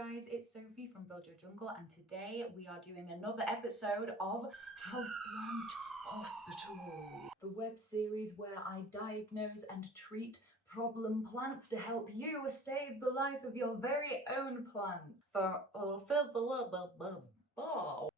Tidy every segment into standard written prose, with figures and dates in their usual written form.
guys, it's Sophie from Build Your Jungle, and today we are doing another episode of Houseplant Hospital, the web series where I diagnose and treat problem plants to help you save the life of your very own plant.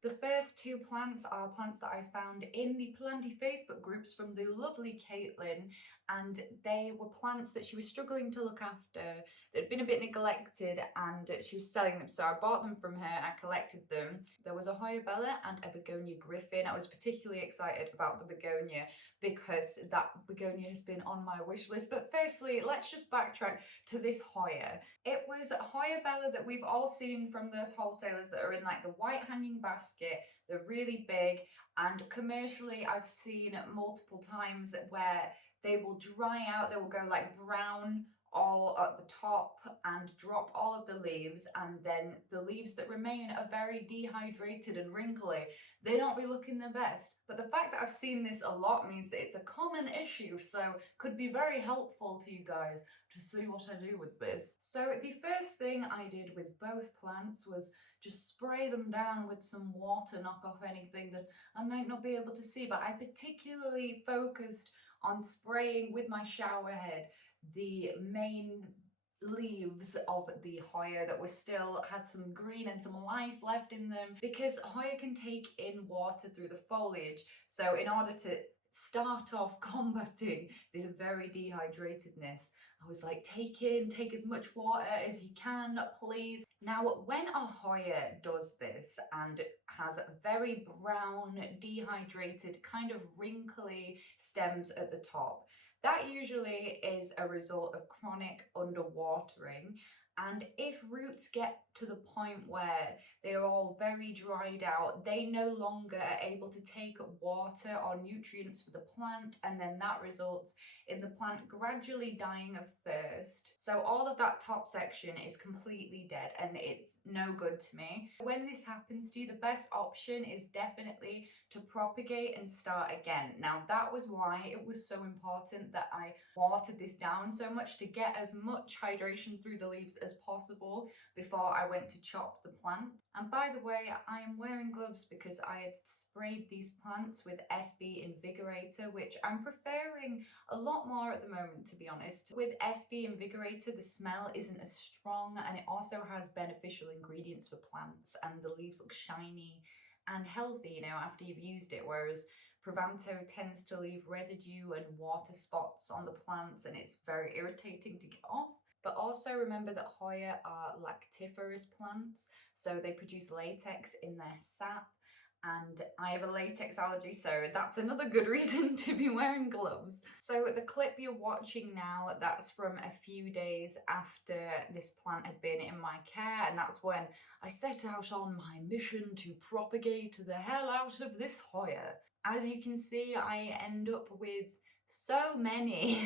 The first two plants are plants that I found in the Planty Facebook groups from the lovely Caitlin, and they were plants that she was struggling to look after, that had been a bit neglected, and she was selling them. So I bought them from her, I collected them. There was a Hoya Bella and a Begonia Griffin. I was particularly excited about the Begonia because that Begonia has been on my wish list. But firstly, let's just backtrack to this Hoya. It was Hoya Bella that we've all seen from those wholesalers that are in like the white hanging basket. They're really big, and commercially I've seen multiple times where they will dry out, they will go like brown all at the top and drop all of the leaves, and then the leaves that remain are very dehydrated and wrinkly. They don't be looking the best. But the fact that I've seen this a lot means that it's a common issue, so could be very helpful to you guys to see what I do with this. So the first thing I did with both plants was just spray them down with some water, knock off anything that I might not be able to see, but I particularly focused on spraying with my shower head the main leaves of the Hoya that were still had some green and some life left in them, because Hoya can take in water through the foliage. So in order to start off combating this very dehydratedness, I was like, take as much water as you can, please. Now, when a Hoya does this and has very brown, dehydrated, kind of wrinkly stems at the top, that usually is a result of chronic underwatering. And if roots get to the point where they are all very dried out, they no longer are able to take up water or nutrients for the plant, and then that results in the plant gradually dying of thirst. So all of that top section is completely dead and it's no good to me. When this happens to you, the best option is definitely to propagate and start again. Now, that was why it was so important that I watered this down so much, to get as much hydration through the leaves as possible before I went to chop the plant. And by the way, I am wearing gloves because I had sprayed these plants with SB Invigorator, which I'm preferring a lot more at the moment, to be honest. With SB Invigorator, the smell isn't as strong, and it also has beneficial ingredients for plants, and the leaves look shiny and healthy, you know, after you've used it, whereas Provanto tends to leave residue and water spots on the plants, and it's very irritating to get off. But also remember that Hoya are lactiferous plants, so they produce latex in their sap, and I have a latex allergy, so that's another good reason to be wearing gloves. So the clip you're watching now, that's from a few days after this plant had been in my care, and that's when I set out on my mission to propagate the hell out of this Hoya. As you can see, I end up with so many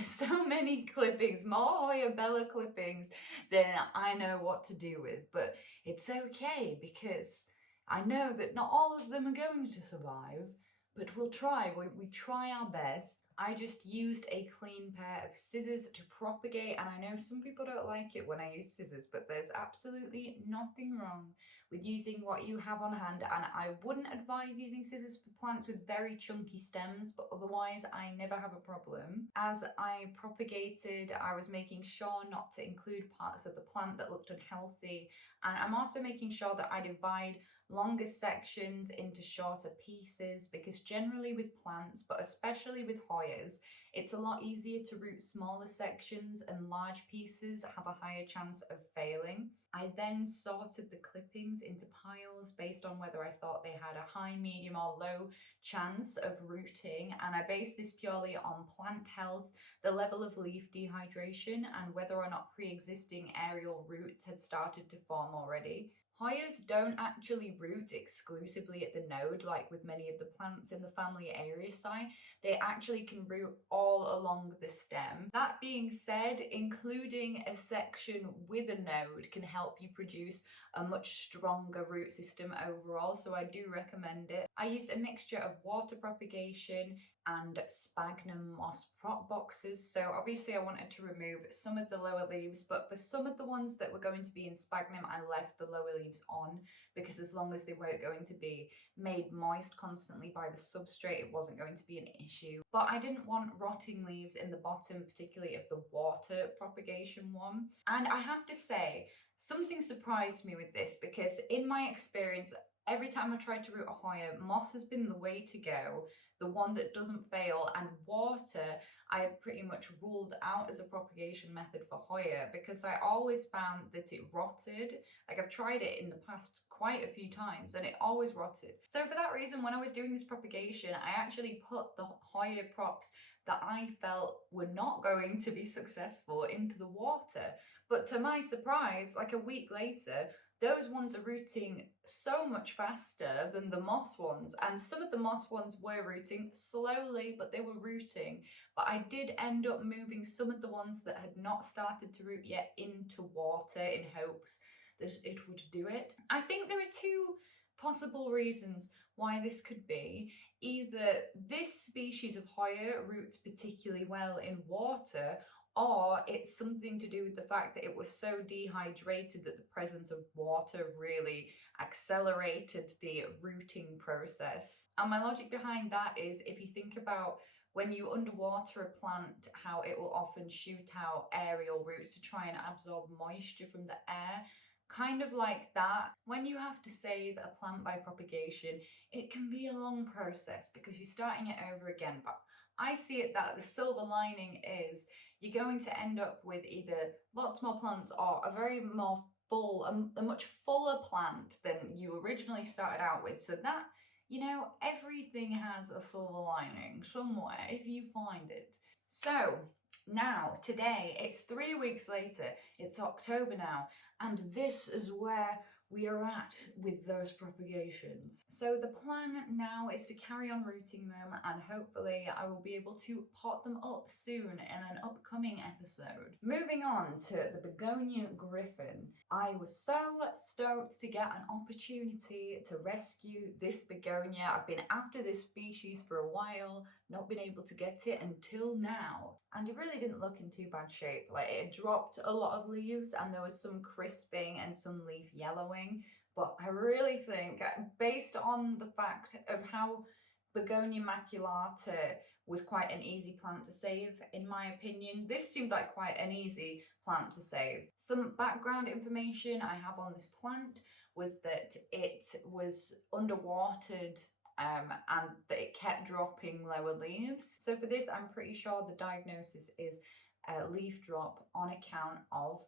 clippings, more Hoya Bella clippings than I know what to do with, but it's okay because I know that not all of them are going to survive, but we'll try. We try our best. I just used a clean pair of scissors to propagate, and I know some people don't like it when I use scissors, but there's absolutely nothing wrong with using what you have on hand, and I wouldn't advise using scissors for plants with very chunky stems, but otherwise I never have a problem. As I propagated, I was making sure not to include parts of the plant that looked unhealthy, and I'm also making sure that I divide longer sections into shorter pieces, because generally with plants, but especially with Hoyas, it's a lot easier to root smaller sections, and large pieces have a higher chance of failing. I then sorted the clippings into piles based on whether I thought they had a high, medium or low chance of rooting, and I based this purely on plant health, the level of leaf dehydration, and whether or not pre-existing aerial roots had started to form already. Hoyas don't actually root exclusively at the node like with many of the plants in the family Areaceae. They actually can root all along the stem. That being said, including a section with a node can help you produce a much stronger root system overall, so I do recommend it. I used a mixture of water propagation and sphagnum moss prop boxes. So obviously I wanted to remove some of the lower leaves, but for some of the ones that were going to be in sphagnum, I left the lower leaves on, because as long as they weren't going to be made moist constantly by the substrate, it wasn't going to be an issue. But I didn't want rotting leaves in the bottom, particularly of the water propagation one. And I have to say, something surprised me with this, because in my experience, every time I tried to root a Hoya, moss has been the way to go, the one that doesn't fail, and water I had pretty much ruled out as a propagation method for Hoya, because I always found that it rotted. Like, I've tried it in the past quite a few times and it always rotted. So for that reason, when I was doing this propagation, I actually put the Hoya props that I felt were not going to be successful into the water. But to my surprise, like a week later, those ones are rooting so much faster than the moss ones. And some of the moss ones were rooting slowly, but they were rooting. But I did end up moving some of the ones that had not started to root yet into water in hopes that it would do it. I think there are two possible reasons why this could be. Either this species of Hoya roots particularly well in water, or it's something to do with the fact that it was so dehydrated that the presence of water really accelerated the rooting process. And my logic behind that is, if you think about when you underwater a plant, how it will often shoot out aerial roots to try and absorb moisture from the air. Kind of like that, when you have to save a plant by propagation, it can be a long process because you're starting it over again. But I see it that the silver lining is you're going to end up with either lots more plants or a very more full, a much fuller plant than you originally started out with. So that, you know, everything has a silver lining somewhere if you find it. So now, today, it's 3 weeks later, it's October now, and this is where we are at with those propagations. So the plan now is to carry on rooting them, and hopefully I will be able to pot them up soon in an upcoming episode. Moving on to the begonia griffin. I was so stoked to get an opportunity to rescue this begonia. I've been after this species for a while, not been able to get it until now. And it really didn't look in too bad shape. Like, it dropped a lot of leaves and there was some crisping and some leaf yellowing. But I really think, based on the fact of how Begonia maculata was quite an easy plant to save, in my opinion, this seemed like quite an easy plant to save. Some background information I have on this plant was that it was underwatered and that it kept dropping lower leaves. So for this, I'm pretty sure the diagnosis is leaf drop on account of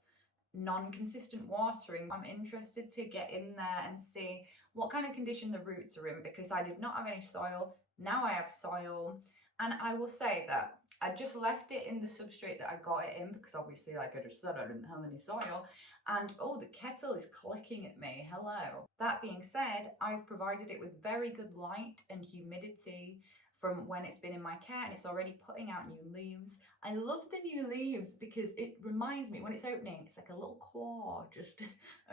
non-consistent watering. I'm interested to get in there and see what kind of condition the roots are in, because I did not have any soil. Now I have soil, and I will say that I just left it in the substrate that I got it in, because obviously, like I just said, I didn't have any soil. And oh, the kettle is clicking at me. Hello. That being said, I've provided it with very good light and humidity from when it's been in my care, and it's already putting out new leaves. I love the new leaves because it reminds me, when it's opening, it's like a little claw just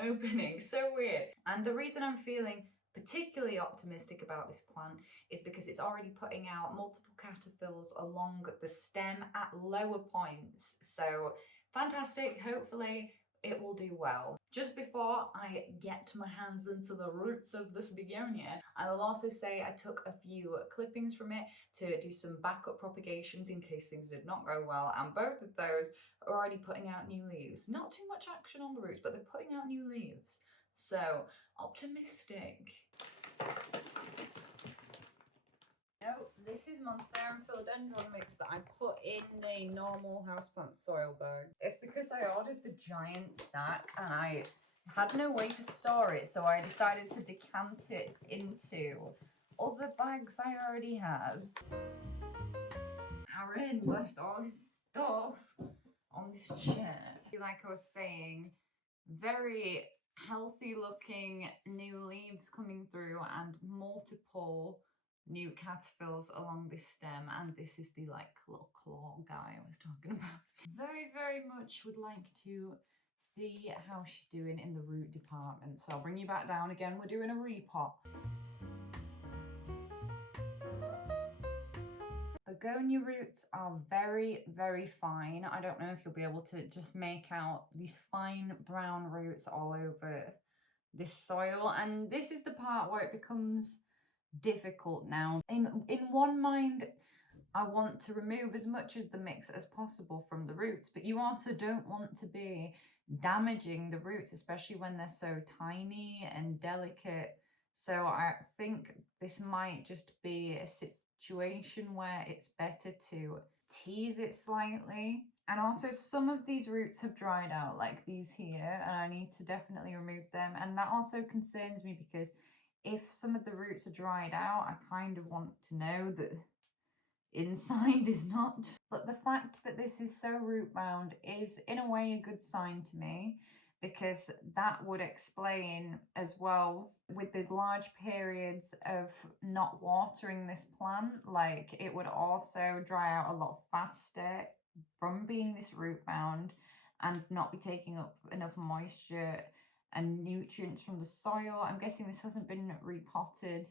opening. So weird. And the reason I'm feeling particularly optimistic about this plant is because it's already putting out multiple caterpillars along the stem at lower points. So fantastic. Hopefully it will do well. Just before I get my hands into the roots of this begonia, I will also say I took a few clippings from it to do some backup propagations in case things did not go well, and both of those are already putting out new leaves. Not too much action on the roots, but they're putting out new leaves. So, optimistic. No, this is Monstera philodendron mix that I put in the normal houseplant soil bag. It's because I ordered the giant sack and I had no way to store it, so I decided to decant it into other bags I already had. Aaron left all his stuff on this chair. Like I was saying, very healthy looking new leaves coming through and multiple new caterpillars along this stem, and this is the like little claw guy I was talking about. Very much would like to see how she's doing in the root department, so I'll bring you back down again. We're doing a repot. begonia roots are very, very fine. I don't know if you'll be able to just make out these fine brown roots all over this soil. And this is the part where it becomes difficult now. In one mind, I want to remove as much of the mix as possible from the roots, but you also don't want to be damaging the roots, especially when they're so tiny and delicate. So I think this might just be a situation where it's better to tease it slightly. And also some of these roots have dried out, like these here, and I need to definitely remove them. And that also concerns me because if some of the roots are dried out, I kind of want to know that inside is not. But the fact that this is so root bound is in a way a good sign to me, because that would explain as well with the large periods of not watering this plant, like it would also dry out a lot faster from being this root bound and not be taking up enough moisture and nutrients from the soil. I'm guessing this hasn't been repotted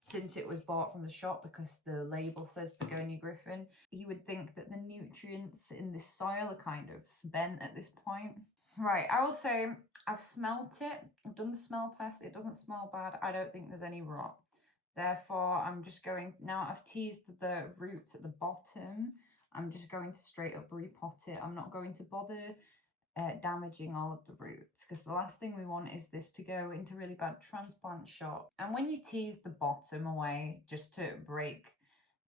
since it was bought from the shop because the label says Begonia Griffin. You would think that the nutrients in this soil are kind of spent at this point. Right, I will say I've smelt it. I've done the smell test. It doesn't smell bad. I don't think there's any rot. Therefore, I'm just going, now I've teased the roots at the bottom, I'm just going to straight up repot it. I'm not going to bother damaging all of the roots, because the last thing we want is this to go into really bad transplant shock. And when you tease the bottom away just to break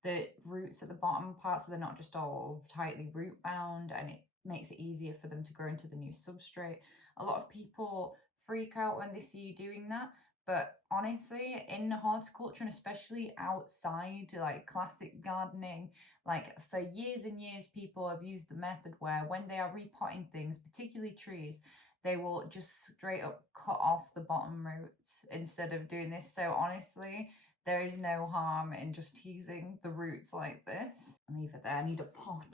the roots at the bottom part so they're not just all tightly root bound, and it makes it easier for them to grow into the new substrate. A lot of people freak out when they see you doing that, but honestly, in horticulture, and especially outside, like classic gardening, like for years and years, people have used the method where when they are repotting things, particularly trees, they will just straight up cut off the bottom roots instead of doing this. So honestly, there is no harm in just teasing the roots like this. Leave it there. I need a pot.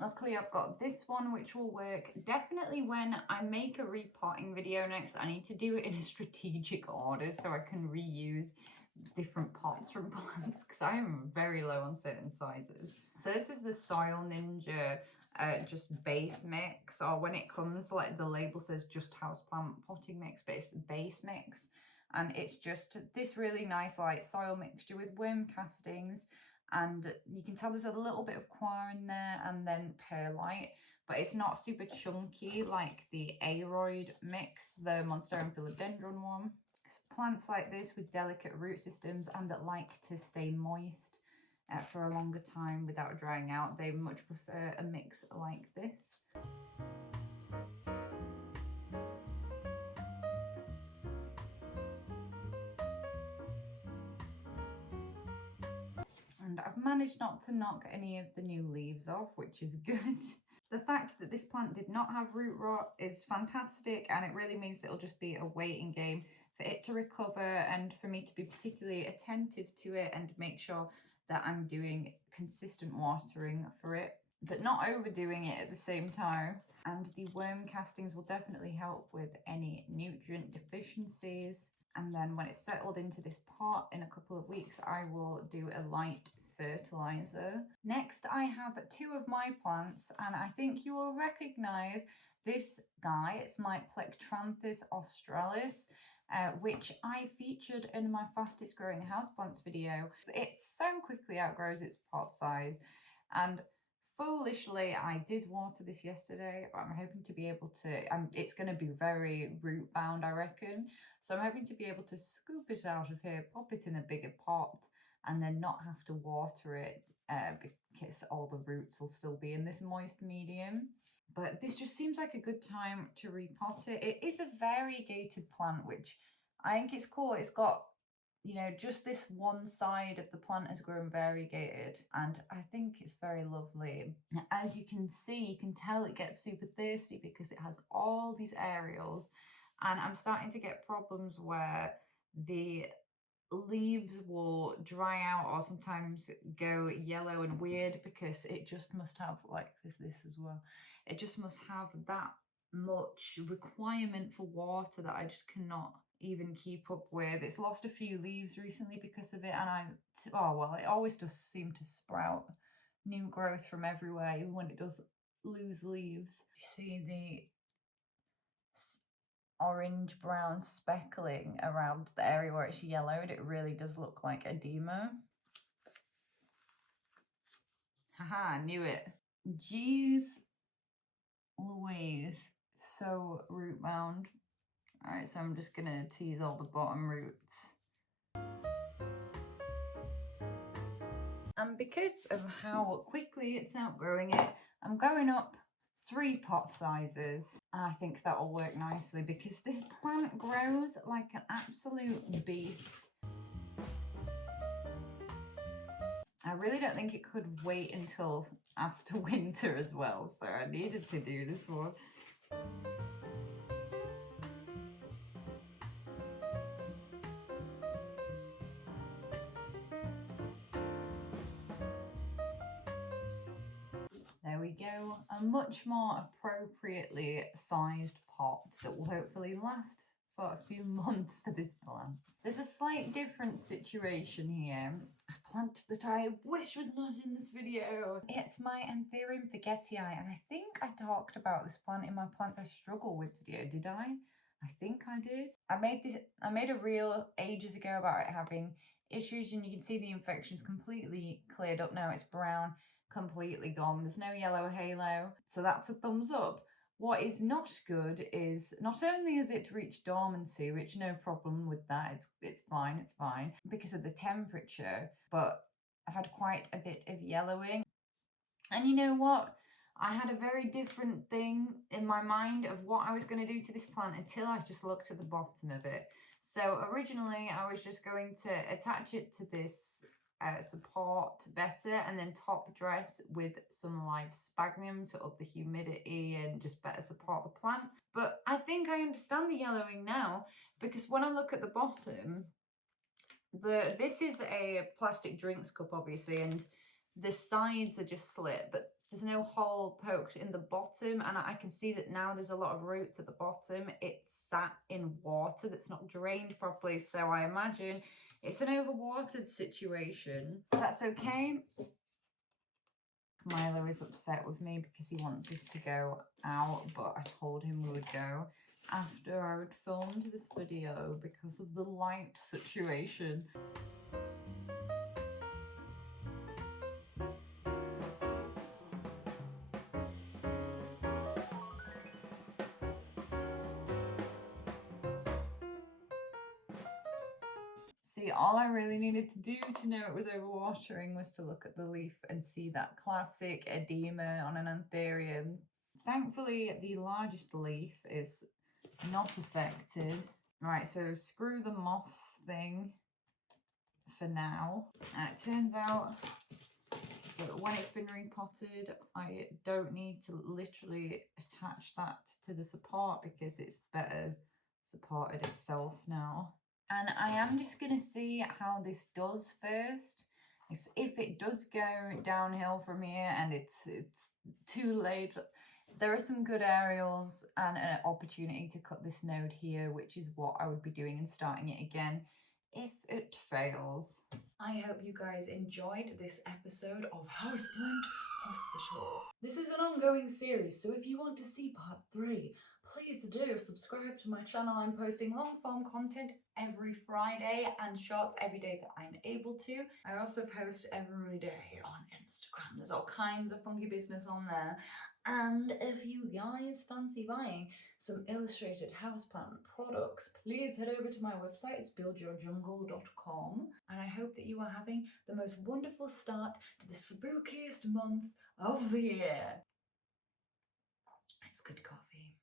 Luckily, I've got this one, which will work. Definitely when I make a repotting video next, I need to do it in a strategic order so I can reuse different pots from plants, because I am very low on certain sizes. So this is the Soil Ninja just base mix, or when it comes, like the label says just houseplant potting mix, but it's the base mix. And it's just this really nice light soil mixture with worm castings, and you can tell there's a little bit of coir in there and then perlite, but it's not super chunky like the aroid mix, the Monstera philodendron one. Plants like this with delicate root systems and that like to stay moist for a longer time without drying out, they much prefer a mix like this. And I've managed not to knock any of the new leaves off, which is good. The fact that this plant did not have root rot is fantastic, and it really means that it'll just be a waiting game for it to recover and for me to be particularly attentive to it and make sure that I'm doing consistent watering for it, but not overdoing it at the same time. And the worm castings will definitely help with any nutrient deficiencies. And then when it's settled into this pot in a couple of weeks, I will do a light fertilizer. Next, I have two of my plants, and I think you will recognize this guy. It's my Plectranthus australis, which I featured in my fastest growing houseplants video. It so quickly outgrows its pot size, and foolishly, I did water this yesterday, but I'm hoping to be able to, it's going to be very root bound, I reckon. So I'm hoping to be able to scoop it out of here, pop it in a bigger pot, and then not have to water it because all the roots will still be in this moist medium. But this just seems like a good time to repot it. It is a variegated plant, which I think is cool. It's got, you know, just this one side of the plant has grown variegated, and I think it's very lovely. As you can see, you can tell it gets super thirsty because it has all these areoles, and I'm starting to get problems where the leaves will dry out or sometimes go yellow and weird because it just must have, like this as well, it just must have that much requirement for water that I just cannot even keep up with. It's lost a few leaves recently because of it, and oh well, it always does seem to sprout new growth from everywhere, even when it does lose leaves. You see the orange brown speckling around the area where it's yellowed. It really does look like edema. Haha, knew it. Jeez Louise, so root bound. All right, so I'm just gonna tease all the bottom roots. And because of how quickly it's outgrowing it, I'm going up 3 pot sizes. And I think that will work nicely because this plant grows like an absolute beast. I really don't think it could wait until after winter as well, so I needed to do this one. There we go, a much more appropriately sized pot that will hopefully last for a few months for this plant. There's a slight different situation here. A plant that I wish was not in this video. It's my Anthurium forgetii, and I think I talked about this plant in my plants I struggle with video, did I? I think I did. I made a reel ages ago about it having issues, and you can see the infection's completely cleared up now. It's brown, completely gone. There's no yellow halo, so that's a thumbs up. What is not good is not only has it reached dormancy, which no problem with that, it's fine because of the temperature, but I've had quite a bit of yellowing. And you know what? I had a very different thing in my mind of what I was going to do to this plant until I just looked at the bottom of it. So originally I was just going to attach it to this support better and then top dress with some live sphagnum to up the humidity and just better support the plant. But I think I understand the yellowing now, because when I look at the bottom, this is a plastic drinks cup obviously, and the sides are just slit, but there's no hole poked in the bottom, and I can see that now there's a lot of roots at the bottom. It's sat in water that's not drained properly, so I imagine it's an overwatered situation. That's okay. Milo is upset with me because he wants us to go out, but I told him we would go after I had filmed this video because of the light situation. See, all I really needed to do to know it was overwatering was to look at the leaf and see that classic edema on an Anthurium. Thankfully, the largest leaf is not affected. Right, so screw the moss thing for now. It turns out that when it's been repotted, I don't need to literally attach that to the support because it's better supported itself now. And I am just going to see how this does first. If it does go downhill from here and it's too late, there are some good aerials and an opportunity to cut this node here, which is what I would be doing and starting it again if it fails. I hope you guys enjoyed this episode of Houseplant Hospital. This is an ongoing series, so if you want to see part 3, please do subscribe to my channel. I'm posting long form content every Friday and shorts every day that I'm able to. I also post every day on Instagram. There's all kinds of funky business on there. And if you guys fancy buying some illustrated houseplant products, please head over to my website. It's buildyourjungle.com. And I hope that you are having the most wonderful start to the spookiest month of the year. It's good coffee.